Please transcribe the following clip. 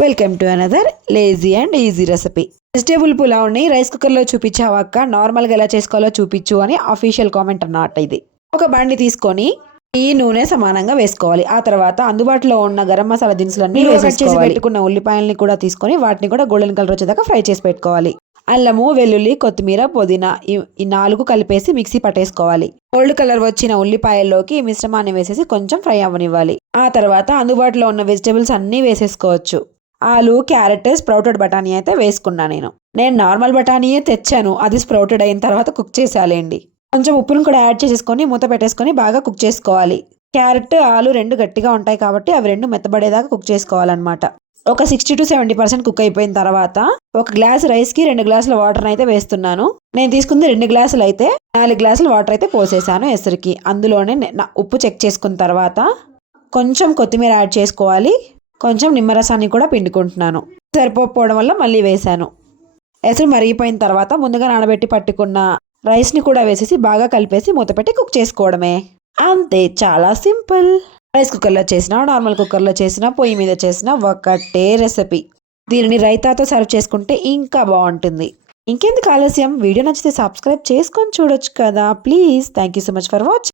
Welcome to another lazy and easy recipe. Vegetable పులావ్ని rice కుక్కర్లో చూపించావక్క, నార్మల్గా ఎలా చేసుకోవాలో చూపించు అని అఫీషియల్ కామెంట్ అన్నమాట. ఇది ఒక బండి తీసుకొని ఈ నూనె సమానంగా వేసుకోవాలి. ఆ తర్వాత అందుబాటులో ఉన్న గరం మసాలా దినుసులన్నీ కట్ చేసి పెట్టుకున్న ఉల్లిపాయలని కూడా తీసుకొని వాటిని కూడా గోల్డెన్ కలర్ వచ్చేదాకా ఫ్రై చేసి పెట్టుకోవాలి. అల్లము, వెల్లుల్లి, కొత్తిమీర, పుదీనా ఈ 4 కలిపేసి మిక్సీ పట్టేసుకోవాలి. గోల్డ్ కలర్ వచ్చిన ఉల్లిపాయల్లోకి ఈ మిశ్రమాన్ని వేసేసి కొంచెం ఫ్రై అవ్వనివ్వాలి. ఆ తర్వాత అందుబాటులో ఉన్న వెజిటేబుల్స్ అన్నీ వేసేసుకోవచ్చు. ఆలు, క్యారెట్, స్ప్రౌటెడ్ బఠానీ అయితే వేసుకున్నా. నేను నార్మల్ బఠానీయే తెచ్చాను, అది స్ప్రౌటెడ్ అయిన తర్వాత కుక్ చేసాలేండి. కొంచెం ఉప్పును కూడా యాడ్ చేసేసుకొని మూత పెట్టేసుకొని బాగా కుక్ చేసుకోవాలి. క్యారెట్, ఆలు 2 గట్టిగా ఉంటాయి కాబట్టి అవి 2 మెత్తబడేదాకా కుక్ చేసుకోవాలన్నమాట. ఒక 60 to 70% కుక్ అయిపోయిన తర్వాత ఒక గ్లాస్ రైస్కి 2 గ్లాసుల వాటర్ అయితే వేస్తున్నాను. నేను తీసుకుంది 2 గ్లాసులు అయితే 4 గ్లాసుల వాటర్ అయితే పోసేసాను ఎసరికి. అందులోనే ఉప్పు చెక్ చేసుకున్న తర్వాత కొంచెం కొత్తిమీర యాడ్ చేసుకోవాలి. కొంచెం నిమ్మరసాన్ని కూడా పిండుకుంటున్నాను. సరిపోకపోవడం వల్ల మళ్ళీ వేశాను. ఎసరు మరిగిపోయిన తర్వాత ముందుగా నానబెట్టి పట్టుకున్న రైస్ని కూడా వేసేసి బాగా కలిపేసి మూత పెట్టి కుక్ చేసుకోవడమే. అంతే, చాలా సింపుల్. రైస్ కుక్కర్లో చేసినా, నార్మల్ కుక్కర్లో చేసినా, పొయ్యి మీద చేసినా ఒకటే రెసిపీ. దీనిని రైతాతో సర్వ్ చేసుకుంటే ఇంకా బాగుంటుంది. ఇంకెందుకు ఆలస్యం, వీడియో నచ్చితే సబ్స్క్రైబ్ చేసుకొని చూడొచ్చు కదా please. Thank you so much for watching.